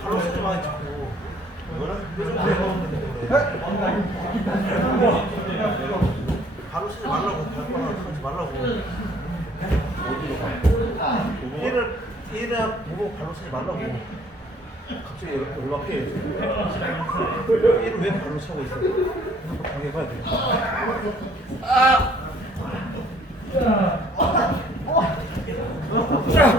바로 쓰지 쓰지 말라고, 발바닥 하지 말라고. 얘를, 얘를 보고 바로 쓰지 말라고. 갑자기 열받게 해. 얘를 왜 발로 차고 있어? 당해봐야 돼. 너 희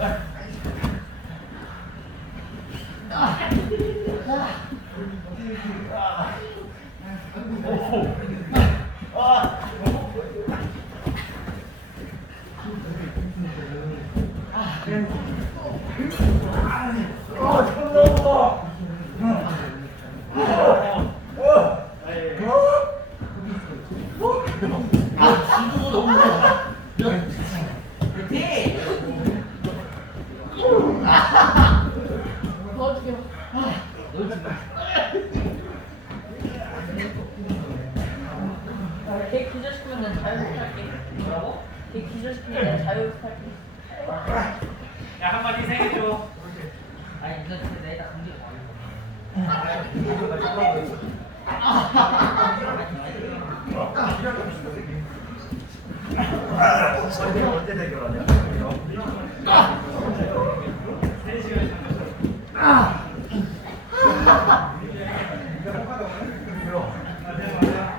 Oh. 언제 대결하냐?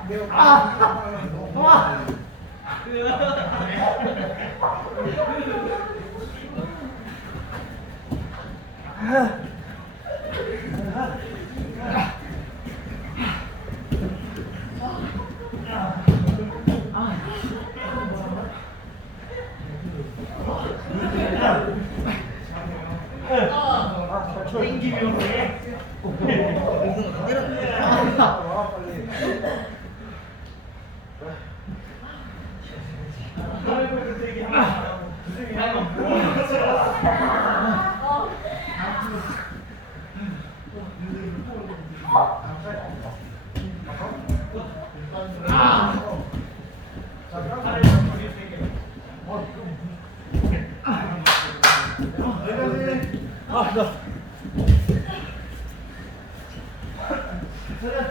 없애 빨리. 아,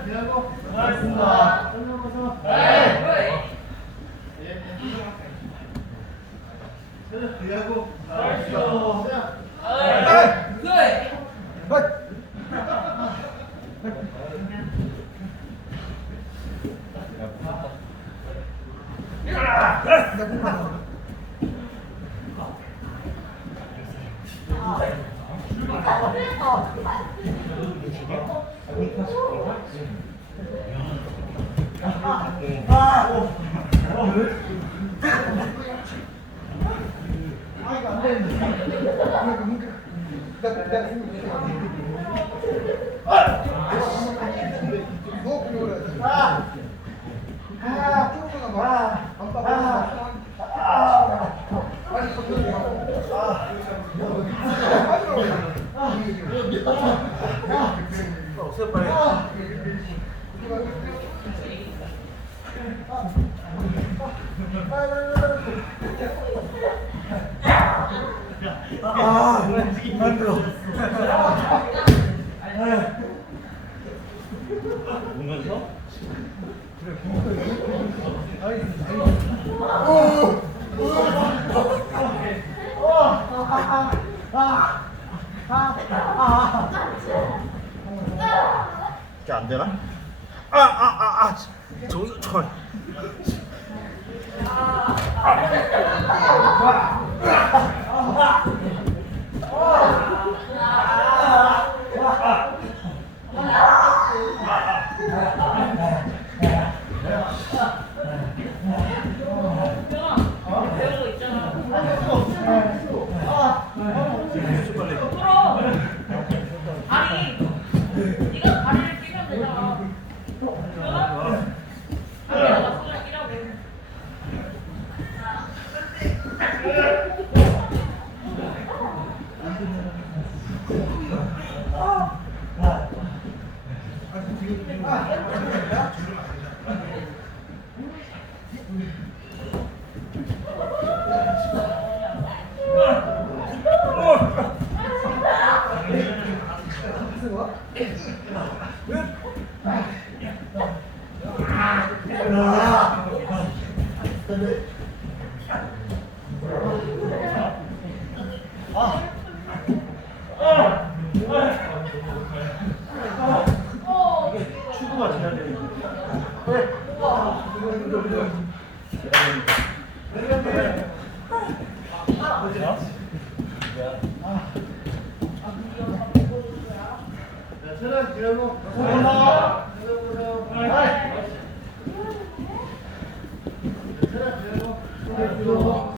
안 들어. 아, 아, 아, 아, 아, 보면서 이게 안 되나? 아, 아, 아, 아. 저기, 저. 있잖아. 일어나. 아. 축구가 지나야 되는데. 자, 전화 지나고. 고맙습니다. 고맙습니다.